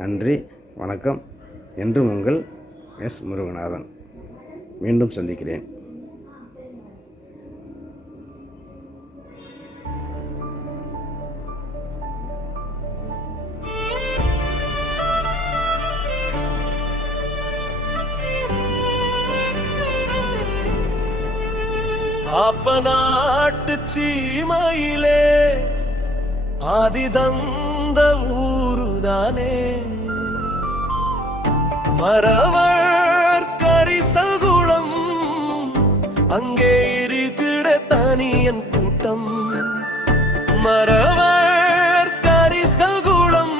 நன்றி, வணக்கம். என்றும் உங்கள் எஸ். முருகநாதன். மீண்டும் சந்திக்கிறேன். அப்பநாட்டு சீமையிலே ஆதிதந்த ஊருதானே, மரவர் கரிசல்குளம் அங்கே இருக்கிற தனியன் கூட்டம். மரவர் கரிசல்குளம்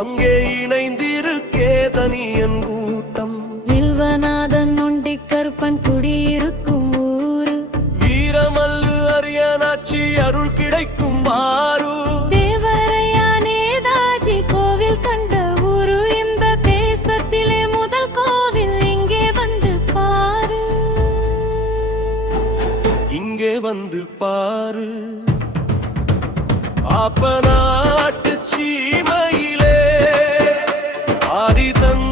அங்கே இணைந்திருக்கே தனியன் கூட்டம். வில்வநாதன் நொண்டி கருப்பன் குடியிருக்கும் ஊரு, வீரமல்லு அரியனாச்சி அருள் கிடைக்கும் மாறு, தேவரையா நேதாஜி கோவில் கண்ட ஊரு. இந்த தேசத்திலே முதல் கோவில் இங்கே வந்து பாரு, இங்கே வந்து பாரு. அப்பநாட்டு சீமையிலே ஆதிதந்த